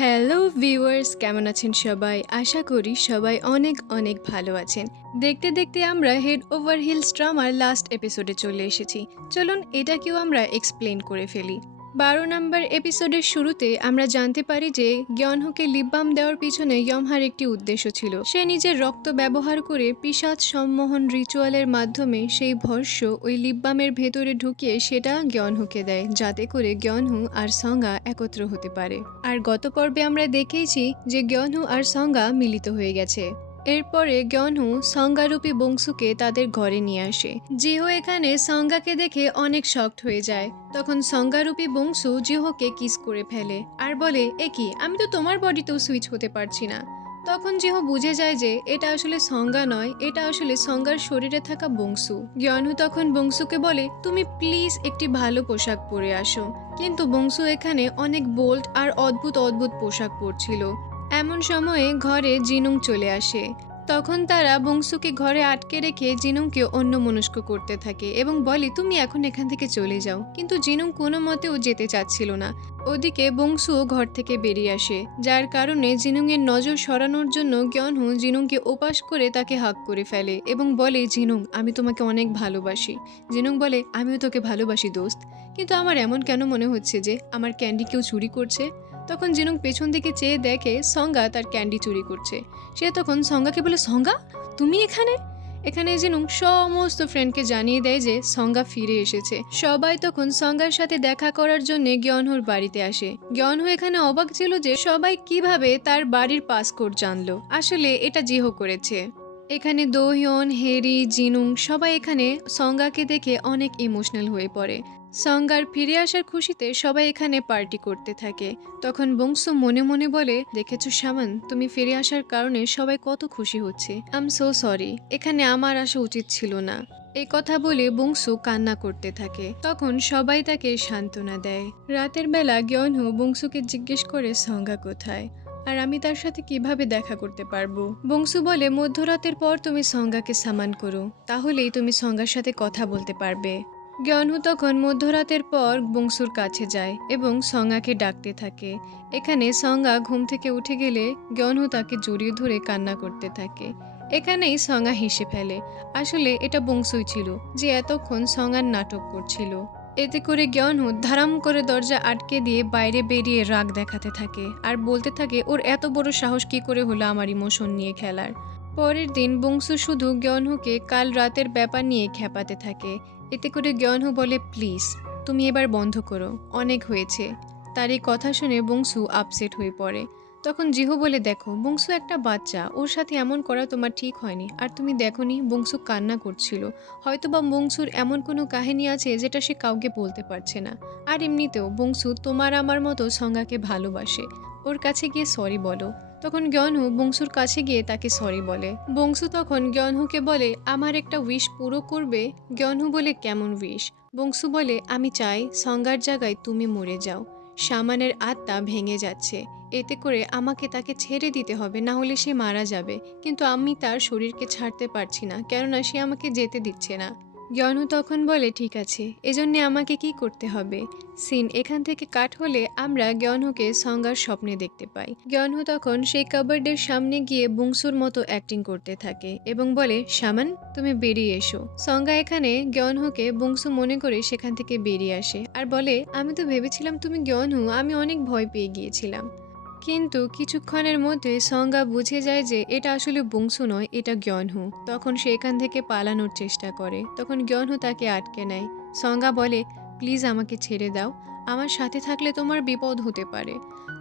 Hello viewers, কেমন আছেন সবাই? আশা করি সবাই অনেক অনেক ভালো আছেন। দেখতে দেখতে আমরা হেড ওভার হিলস ড্রামার লাস্ট এপিসোডে চলে এসেছি। চলুন এটাকেও আমরা এক্সপ্লেন করে ফেলি। 12 নম্বর এপিসোডের শুরুতে আমরা জানতে পারি যে গ্যনহোকে লিপ বাম দেওয়ার পিছনে ইয়মহার একটি উদ্দেশ্য ছিল। সে নিজের রক্ত ব্যবহার করে পিশাচ সম্মোহন রিচুয়ালের মাধ্যমে সেই ভস্য ওই লিপ বামের ভেতরে ঢুকিয়ে সেটা গ্যনহোকে দেয়, যাতে করে গ্যনহু আর সঙ্গা একত্র হতে পারে। আর গত পর্বে আমরা দেখেইছি যে গ্যনহু আর সঙ্গা মিলিত হয়ে গেছে। এরপরে গ্যনহু সঙ্গারূপী বংশুকে তাদের ঘরে নিয়ে আসে। জিহো এখানে সঙ্গাকে দেখে অনেক শকড হয়ে যায়। তখন সঙ্গারূপী বংশু জিহোকে কিস করে ফেলে আর বলে, এ কি, আমি তো তোমার বডিতেও সুইচ হতে পারছি না। তখন জিহো বুঝে যায় যে এটা আসলে সঙ্গা নয়, এটা আসলে সঙ্গার শরীরে থাকা বংশু। গ্যনহু তখন বংশুকে বলে, তুমি প্লিজ একটি ভালো পোশাক পরে আসো। কিন্তু বংশু এখানে অনেক বোল্ড আর অদ্ভুত অদ্ভুত পোশাক পরছিল। এমন সময়ে ঘরে জিনুং চলে আসে। তখন তারা বংশুকে ঘরে আটকে রেখে জিনুংকে অন্যমনস্ক করতে থাকে এবং বলে, তুমি এখন এখান থেকে চলে যাও। কিন্তু জিনুং কোনো মতেও যেতে চাচ্ছিল না। ওদিকে বংশুও ঘর থেকে বেরিয়ে আসে, যার কারণে জিনুংয়ের নজর সরানোর জন্য গ্যনহু জিনুংকে ওপাশ করে তাকে হাগ করে ফেলে এবং বলে, জিনুং, আমি তোমাকে অনেক ভালোবাসি। জিনুং বলে, আমিও তোকে ভালোবাসি দোস্ত, কিন্তু আমার এমন কেন মনে হচ্ছে যে আমার ক্যান্ডি কেউ চুরি করছে। তখন জিনুং পেছন দিকে চেয়ে দেখে সঙ্গা তার ক্যান্ডি চুরি করছে। সে তখন সঙ্গাকে বলে, সঙ্গা, তুমি এখানে? এখানে জিনুং সমস্ত ফ্রেন্ডকে জানিয়ে দেয় যে সঙ্গা ফিরে এসেছে। সবাই তখন সঙ্গার সাথে দেখা করার জন্য গ্যনহুর বাড়িতে আসে। গ্যনহু এখানে অবাক ছিল যে সবাই কিভাবে তার বাড়ির পাসকোড জানলো। আসলে এটা জিহো করেছে। এখানে দোহয়ন, হেরি, জিনুং সবাই এখানে সঙ্গাকে দেখে অনেক ইমোশনাল হয়ে পড়ে। সঙ্গার ফিরে আসার খুশিতে সবাই এখানে পার্টি করতে থাকে। তখন বংশু মনে মনে বলে, দেখেছো সামান, তুমি ফিরে আসার কারণে সবাই কত খুশি হচ্ছে। আই এম সো সরি, এখানে আমার আসা উচিত ছিল না। এই কথা বলে বংশু কান্না করতে থাকে। তখন সবাই তাকে সান্ত্বনা দেয়। রাতের বেলা গ্যনহু বংশুকে জিজ্ঞেস করে সঙ্গা কোথায়, আর আমি তার সাথে কিভাবে দেখা করতে পারবো। বংশু বলে, মধ্যরাতের পর তুমি সঙ্গাকে সামান করো, তাহলেই তুমি সঙ্গার সাথে কথা বলতে পারবে। গ্যনহু তখন মধ্যরাতের পর বংশুর কাছে যায় এবং সঙ্গাকে ডাকতে থাকে। এখানে সঙ্গা ঘুম থেকে উঠে গেলে গ্যনহু তাকে জড়িয়ে ধরে কান্না করতে থাকে। এখানেই সঙ্গা হেসে ফেলে। আসলে এটা বংশুই ছিল যে এতক্ষণ সঙ্গার নাটক করছিল। এতে করে গ্যনহু ধারাম করে দরজা আটকে দিয়ে বাইরে বেরিয়ে রাগ দেখাতে থাকে আর বলতে থাকে, ওর এত বড় সাহস কি করে হলো আমার ইমোশন নিয়ে খেলার। পরের দিন বংশু শুধু গ্যনহুকে কাল রাতের ব্যাপার নিয়ে খেপাতে থাকে। এতে করে গ্যনহু বলে, প্লিজ তুমি এবার বন্ধ করো, অনেক হয়েছে। তার এই কথা শুনে বংশু আপসেট হয়ে পড়ে। তখন জিহো বলে, দেখো বংশু একটা বাচ্চা, ওর সাথে এমন করা তোমার ঠিক হয়নি। আর তুমি দেখোনি বংশু কান্না করছিল, হয়তোবা বংশুর এমন কোনো কাহিনী আছে যেটা সে কাউকে বলতে পারছে না। আর এমনিতেও বংশু তোমার আমার মতো সঙ্গাকে ভালোবাসে, ওর কাছে গিয়ে সরি বলো। তখন গ্যনহু বংশুর কাছে গিয়ে তাকে সরি বলে। বংশু তখন গ্যনহুকে বলে, আমার একটা উইশ পুরো করবে। গ্যনহু বলে, কেমন উইশ? বংশু বলে, আমি চাই সঙ্গার জায়গায় তুমি মরে যাও। সামানের আত্মা ভেঙে যাচ্ছে, এতে করে আমাকে তাকে ছেড়ে দিতে হবে, না হলে সে মারা যাবে। কিন্তু আমি তার শরীরকে ছাড়তে পারছি না, কেননা সে আমাকে যেতে দিচ্ছে না। গ্যনহু তখন বলে, ঠিক আছে, এজন্য আমাকে কি করতে হবে? সিন এখান থেকে কাট হলে আমরা গ্যনহুকে সঙ্গার স্বপ্নে দেখতে পাই। গ্যনহু তখন সেই কাবার্ডের সামনে গিয়ে বংশুর মতো অ্যাক্টিং করতে থাকে এবং বলে, সামান, তুমি বেরিয়ে এসো। সঙ্গা এখানে গ্যনহুকে বংশু মনে করে সেখান থেকে বেরিয়ে আসে আর বলে, আমি তো ভেবেছিলাম তুমি গ্যনহু, আমি অনেক ভয় পেয়ে গিয়েছিলাম। কিন্তু কিছুক্ষণের মধ্যে সঙ্গা বুঝে যায় যে এটা আসলে বংশু নয়, এটা গ্যনহু। তখন সে এখান থেকে পালানোর চেষ্টা করে। তখন গ্যনহু তাকে আটকে নেয়। সঙ্গা বলে, প্লিজ আমাকে ছেড়ে দাও, আমার সাথে থাকলে তোমার বিপদ হতে পারে।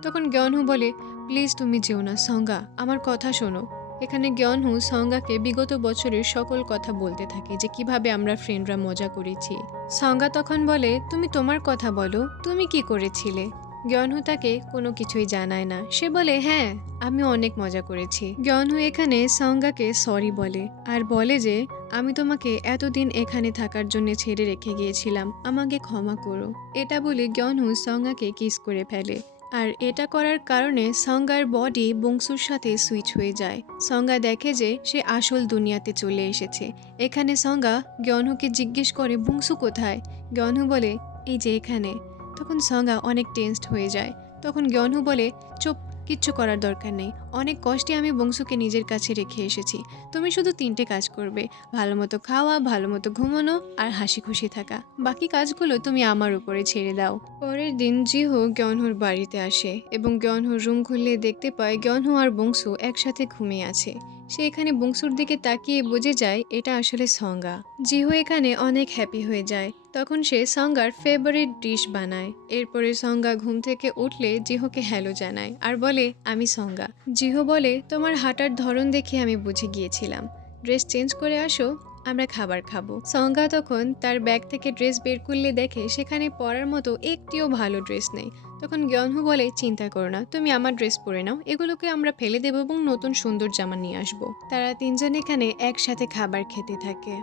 তখন গ্যনহু বলে, প্লিজ তুমি যেও না সঙ্গা, আমার কথা শোনো। এখানে গ্যনহু সঙ্গাকে বিগত বছরের সকল কথা বলতে থাকে যে কিভাবে আমরা ফ্রেন্ডরা মজা করেছি। সঙ্গা তখন বলে, তুমি তোমার কথা বলো, তুমি কি করেছিলে? গ্যনহু তাকে কোনো কিছুই জানায় না। সে বলে, হ্যাঁ, আমি অনেক মজা করেছি। গ্যনহু এখানে সঙ্গাকে সরি বলে আর বলে যে, আমি তোমাকে এতদিন এখানে থাকার জন্য ছেড়ে রেখে গিয়েছিলাম, আমাকে ক্ষমা করো। এটা বলে গ্যনহু সঙ্গাকে কিস করে ফেলে। আর এটা করার কারণে সঙ্গার বডি বংশুর সাথে সুইচ হয়ে যায়। সঙ্গা দেখে যে সে আসল দুনিয়াতে চলে এসেছে। এখানে সঙ্গা গ্যনহুকে জিজ্ঞেস করে, বংশু কোথায়? গ্যনহু বলে, এই যে এখানে। তখন সঙ্গা অনেক টেন্সড হয়ে যায়। তখন গ্যনহু বলে, চুপ, কিচ্ছু করার দরকার নেই। অনেক কষ্টে আমি বংশুকে নিজের কাছে রেখে এসেছি। তুমি শুধু 3টে কাজ করবে, ভালো মতো খাওয়া, ভালো মতো ঘুমানো আর হাসি খুশি থাকা। বাকি কাজগুলো তুমি আমার উপরে ছেড়ে দাও। পরের দিন জিহো গয়নহুর বাড়িতে আসে এবং গয়নহুর রুম খুললে দেখতে পায় গয়নহু আর বংশু একসাথে ঘুমিয়ে আছে। সে এখানে বংশুর দিকে তাকিয়ে বুঝে যায় এটা আসলে সঙ্গা। জিহো এখানে অনেক হ্যাপি হয়ে যায়। তখন সে সঙ্গার ফেভারিট ডিশ বানায়। এরপরে সঙ্গা ঘুম থেকে উঠলে জিহোকে হ্যালো জানায় আর বলে আমি সঙ্গা। জিহো বলে তোমার হাঁটার ধরন দেখে আমি বুঝে গিয়েছিলাম। ড্রেস চেঞ্জ করে আসো, আমরা খাবার খাবো। সঙ্গা তখন তার ব্যাগ থেকে ড্রেস বের করলে দেখে সেখানে পরার মতো একটিও ভালো ড্রেস নেই। তখন গয়নহু বলে চিন্তা করো না, তুমি আমার ড্রেস পরে নাও, এগুলোকে আমরা ফেলে দেবো এবং নতুন সুন্দর জামা নিয়ে আসবো। তারা 3জন এখানে একসাথে খাবার খেতে থাকে।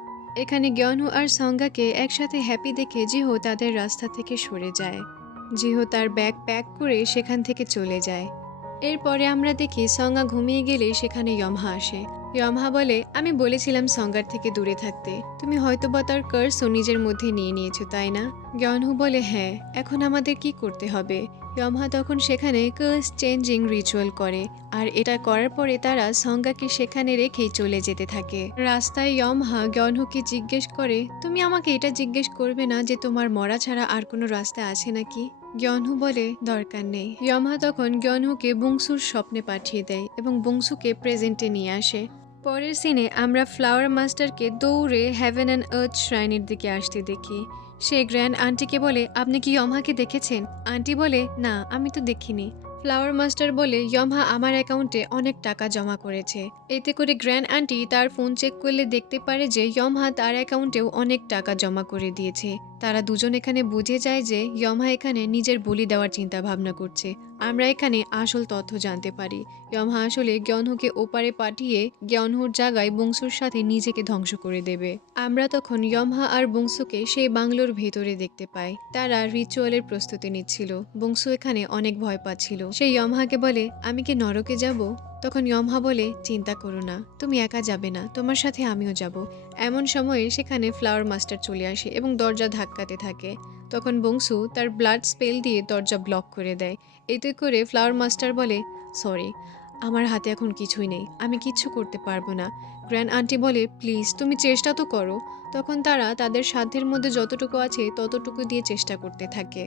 এখানে গয়নহু আর সঙ্গাকে একসাথে হ্যাপি দেখে জিহো তাদের রাস্তা থেকে সরে যায়। জিহো তার ব্যাগ প্যাক করে সেখান থেকে চলে যায়। এরপরে আমরা দেখি সঙ্গা ঘুমিয়ে গেলে সেখানে ইয়মহা আসে। ইয়মহা বলে আমি বলেছিলাম সঙ্গার থেকে দূরে থাকতে, তুমি হয়তোবা তার কার্সও নিজের মধ্যে নিয়ে নিয়েছো তাই না? গয়নহু বলে হ্যাঁ, এখন আমাদের কি করতে হবে? ইয়মহা তখন সেখানে কার্স চেঞ্জিং রিচুয়াল করে আর এটা করার পরে তারা সঙ্গাকে সেখানে রেখেই চলে যেতে থাকে। রাস্তায় ইয়মহা গয়নহুকে জিজ্ঞেস করে তুমি আমাকে এটা জিজ্ঞেস করবে না যে তোমার মরা ছাড়া আর কোনো রাস্তা আছে নাকি? গয়নহু বলে দরকার নেই। ইয়মহা তখন গয়নহুকে বংশুর স্বপ্নে পাঠিয়ে দেয় এবং বংশুকে প্রেজেন্টে নিয়ে আসে। পরের সিনে আমরা ফ্লাওয়ার মাস্টারকে দৌড়ে হেভেন অ্যান্ড আর্থ শ্রাইনের দিকে আসতে দেখি। সে গ্র্যান্ড আন্টিকে বলে আপনি কি ইয়মহাকে দেখেছেন? আন্টি বলে না, আমি তো দেখিনি। ফ্লাওয়ার মাস্টার বলে ইয়মহা আমার অ্যাকাউন্টে অনেক টাকা জমা করেছে। এতে করে গ্র্যান্ড আন্টি তার ফোন চেক করলে দেখতে পারে যে ইয়মহা তার অ্যাকাউন্টেও অনেক টাকা জমা করে দিয়েছে। তারা দুজন এখানে বুঝে যায় যে ইয়মহা এখানে নিজের বলি দেওয়ার চিন্তা ভাবনা করছে। আমরা এখানে আসল তথ্য জানতে পারি। ইয়মহা আসলে গয়নহুকে ওপারে পাঠিয়ে গয়নহুর জায়গায় বংশুর সাথে নিজেকে ধ্বংস করে দেবে। আমরা তখন ইয়মহা আর বংশুকে সেই বাংলোর ভেতরে দেখতে পাই। তারা রিচুয়ালের প্রস্তুতি নিচ্ছিল। বংশু এখানে অনেক ভয় পাচ্ছিল। সে ইয়মহাকে বলে আমি কি নরকে যাব? তখন ইয়মহা বলে চিন্তা করো না, তুমি একা যাবে না, তোমার সাথে আমিও যাব। এমন সময়ে সেখানে ফ্লাওয়ার মাস্টার চলে আসে এবং দরজা ধাক্কাতে থাকে। তখন বংশু তার ব্লাড স্পেল দিয়ে দরজা ব্লক করে দেয়। এতে করে ফ্লাওয়ার মাস্টার বলে সরি, আমার হাতে এখন কিছুই নেই, আমি কিচ্ছু করতে পারবো না। গ্র্যান্ড আন্টি বলে প্লিজ তুমি চেষ্টা তো করো। তখন তারা তাদের সাধ্যের মধ্যে যতটুকু আছে ততটুকু দিয়ে চেষ্টা করতে থাকে।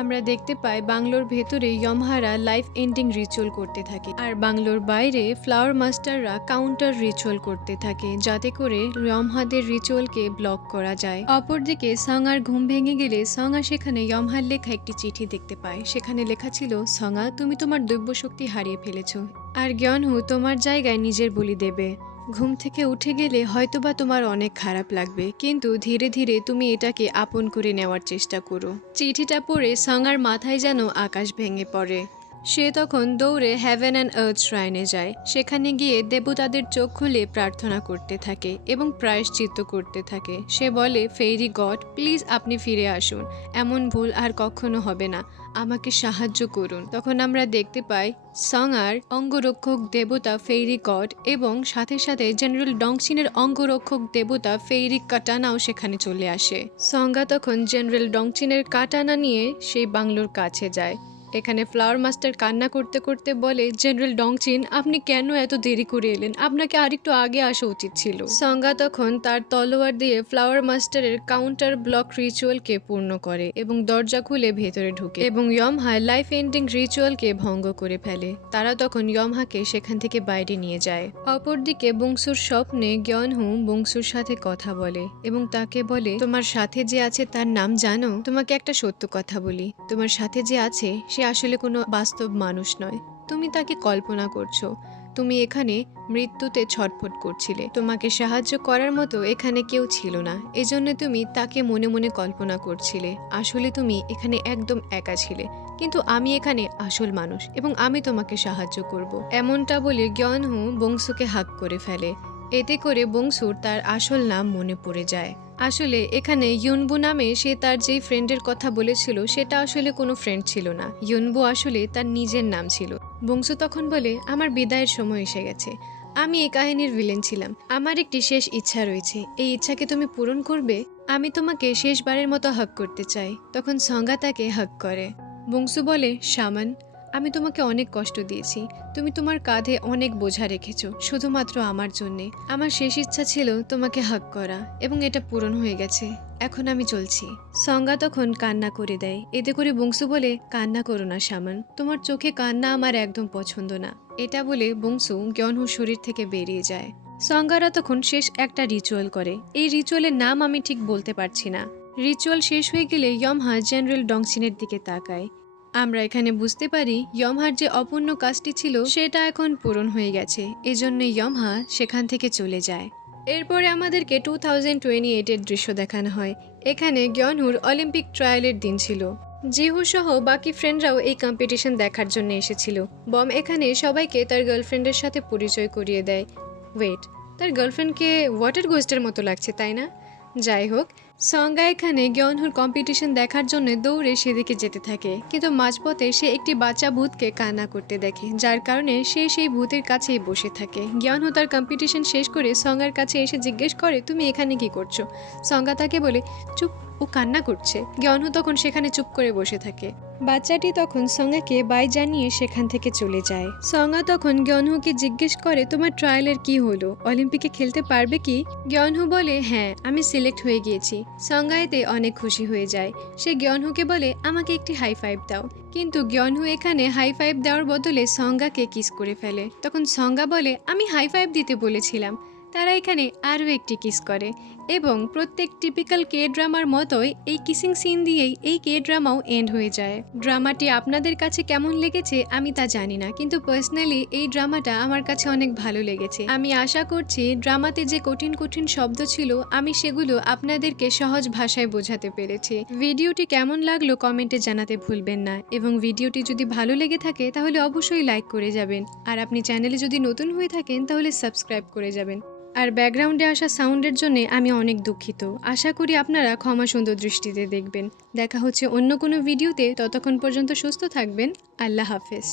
আমরা দেখতে পাই বাংলোর ভেতরে ইয়মহারা লাইফ এন্ডিং রিচুয়াল করতে থাকে আর বাংলোর বাইরে ফ্লাওয়ার মাস্টাররা কাউন্টার রিচুয়াল করতে থাকে যাতে করে ইয়মহাদের রিচুয়ালকে ব্লক করা যায়। অপরদিকে সঙ্গার ঘুম ভেঙে গেলে সঙ্গা সেখানে ইয়মহার লেখা একটি চিঠি দেখতে পায়। সেখানে লেখা ছিল সঙ্গা তুমি তোমার দৈব্য শক্তি হারিয়ে ফেলেছো আর গয়নহু তোমার জায়গায় নিজের বলি দেবে। ঘুম থেকে উঠে গেলে হয়তোবা তোমার অনেক খারাপ লাগবে, কিন্তু ধীরে ধীরে তুমি এটাকে আপন করে নেওয়ার চেষ্টা করো। চিঠিটা পড়ে সঙ্গার মাথায় যেন আকাশ ভেঙে পড়ে। সে তখন দৌড়ে হেভেন অ্যান্ড আর্থ শ্রাইনে যায়। সেখানে গিয়ে দেবতাদের চোখ খুলে প্রার্থনা করতে থাকে এবং প্রায়শ্চিত্ত করতে থাকে। সে বলে ফেইরি গড প্লিজ আপনি ফিরে আসুন, এমন ভুল আর কখনো হবে না, আমাকে সাহায্য করুন। তখন আমরা দেখতে পাই সঙ্গার অঙ্গরক্ষক দেবতা ফেইরি গড এবং সাথে সাথে জেনারেল ডংচিনের অঙ্গরক্ষক দেবতা ফেইরি কাটানাও সেখানে চলে আসে। সঙ্গা তখন জেনারেল ডংচিনের কাটানা নিয়ে সেই বাংলোর কাছে যায়। এখানে ফ্লাওয়ার মাস্টার কান্না করতে করতে বলে জেনারেল ডংচিন আপনি কেন এত দেরি করে এলেন, আপনাকে আরেকটু আগে আসা উচিত ছিল। সঙ্গা তখন তার তলোয়ার দিয়ে ফ্লাওয়ার মাস্টারের কাউন্টার ব্লক রিচুয়ালকে পূর্ণ করে এবং দরজা খুলে ভেতরে ঢুকে এবং ইয়মহা লাইফ এন্ডিং রিচুয়ালকে ভঙ্গ করে ফেলে। তারা তখন ইয়মহাকে সেখান থেকে বাইরে নিয়ে যায়। অপরদিকে বংশুর স্বপ্নে গয়নহু বংশুর সাথে কথা বলে এবং তাকে বলে তোমার সাথে যে আছে তার নাম জানো? তোমাকে একটা সত্য কথা বলি, তোমার সাথে যে আছে সে আসলে কোনো বাস্তব মানুষ নয়, তুমি তাকে কল্পনা করছো। তুমি এখানে মৃত্যুতে ছটফট করছিলে, তোমাকে সাহায্য করার মতো এখানে কেউ ছিল না, এজন্য তুমি তাকে মনে মনে কল্পনা করছিলে। আসলে তুমি এখানে একদম একা ছিলে, কিন্তু আমি এখানে আসল মানুষ এবং আমি তোমাকে সাহায্য করব। এমনটা বলে গয়নহু বংশুকে হাক করে ফেলে। এতে করে বংশুর তার আসল নাম মনে পড়ে যায়। আসলে এখানে ইউনবু নামে সে তার যেই ফ্রেন্ডের কথা বলেছিল সেটা আসলে কোনো ফ্রেন্ড ছিল না, ইউনবু আসলে তার নিজের নাম ছিল। বংশু তখন বলে আমার বিদায়ের সময় এসে গেছে, আমি এই কাহিনীর ভিলেন ছিলাম, আমার একটি শেষ ইচ্ছা রয়েছে, এই ইচ্ছাকে তুমি পূরণ করবে? আমি তোমাকে শেষবারের মতো হাগ করতে চাই। তখন সঙ্গা তাকে হাগ করে। বংশু বলে শামান, আমি তোমাকে অনেক কষ্ট দিয়েছি। তুমি তোমার কাঁধে অনেক বোঝা রেখেছো শুধুমাত্র আমার জন্যে। আমার শেষ ইচ্ছা ছিল তোমাকে হাগ করা এবং এটা পূরণ হয়ে গেছে। এখন আমি চলছি। সঙ্গা তখন কান্না করে দেয়। এতে করে বংশু বলে, কান্না করো না সামান, তোমার চোখে কান্না আমার একদম পছন্দ না। এটা বলে বংশু গ্যনহুর শরীর থেকে বেরিয়ে যায়। সঙ্গারা তখন শেষ একটা রিচুয়াল করে। এই রিচুয়ালের নাম আমি ঠিক বলতে পারছি না। রিচুয়াল শেষ হয়ে গেলে ইয়মহা জেনারেল ডংসিনের দিকে তাকায়। আমরা এখানে বুঝতে পারি ইয়মহার যে অপূর্ণ কাজটি ছিল সেটা এখন পূরণ হয়ে গেছে, এজন্য ইয়মহা সেখান থেকে চলে যায়। এরপরে আমাদেরকে 2028-এর দৃশ্য দেখানো হয়। এখানে গ্যনহুর অলিম্পিক ট্রায়ালের দিন ছিল। জিহু সহ বাকি ফ্রেন্ডরাও এই কম্পিটিশন দেখার জন্য এসেছিল। বম এখানে সবাইকে তার গার্লফ্রেন্ডের সাথে পরিচয় করিয়ে দেয়। ওয়েট, তার গার্লফ্রেন্ডকে ওয়াটার গোস্টের মতো লাগছে, তাই না? যাই হোক, সঙ্গা এখানে গ্যনহুর কম্পিটিশন দেখার জন্য দৌড়ে সেদিকে যেতে থাকে, কিন্তু মাঝপথে সে একটি বাচ্চা ভূতকে কান্না করতে দেখে, যার কারণে সে সেই ভূতের কাছেই বসে থাকে। গ্যনহু তার কম্পিটিশন শেষ করে সঙ্গার কাছে এসে জিজ্ঞেস করে, তুমি এখানে কি করছো? সঙ্গা তাকে বলে, চুপ, ও কান্না করছে। গ্যনহু তখন সেখানে চুপ করে বসে থাকে। বাচ্চাটি তখন সঙ্গাকে বাই জানিয়ে সেখান থেকে চলে যায়। সঙ্গা তখন গ্যনহুকে জিজ্ঞেস করে, তোমার ট্রায়ালের কি হলো? অলিম্পিকে খেলতে পারবে কি? গ্যনহু বলে, হ্যাঁ, আমি সিলেক্ট হয়ে গিয়েছি। সঙ্গা এতে অনেক খুশি হয়ে যায়। সে গ্যনহুকে বলে, আমাকে একটি হাই ফাইভ দাও। কিন্তু গ্যনহু এখানে হাই ফাইভ দেওয়ার বদলে সঙ্গাকে কিস করে ফেলে। তখন সঙ্গা বলে, আমি হাই ফাইভ দিতে বলেছিলাম। তারা এখানে আরও একটি কিস করে এবং প্রত্যেক টিপিক্যাল কে ড্রামার মতোই এই কিসিং সিন দিয়েই এই কে ড্রামাও এন্ড হয়ে যায়। ড্রামাটি আপনাদের কাছে কেমন লেগেছে আমি তা জানি না, কিন্তু পার্সোনালি এই ড্রামাটা আমার কাছে অনেক ভালো লেগেছে। আমি আশা করছি ড্রামাতে যে কঠিন কঠিন শব্দ ছিল আমি সেগুলো আপনাদেরকে সহজ ভাষায় বোঝাতে পেরেছি। ভিডিওটি কেমন লাগলো কমেন্টে জানাতে ভুলবেন না, এবং ভিডিওটি যদি ভালো লেগে থাকে তাহলে অবশ্যই লাইক করে যাবেন। আর আপনি চ্যানেলে যদি নতুন হয়ে থাকেন তাহলে সাবস্ক্রাইব করে যাবেন। আর ব্যাকগ্রাউন্ডে আসা সাউন্ডের জন্য আমি অনেক দুঃখিত। আশা করি আপনারা ক্ষমা সুন্দর দৃষ্টিতে দেখবেন। দেখা হচ্ছে অন্য কোনো ভিডিওতে, ততক্ষণ পর্যন্ত সুস্থ থাকবেন। আল্লাহ হাফেজ।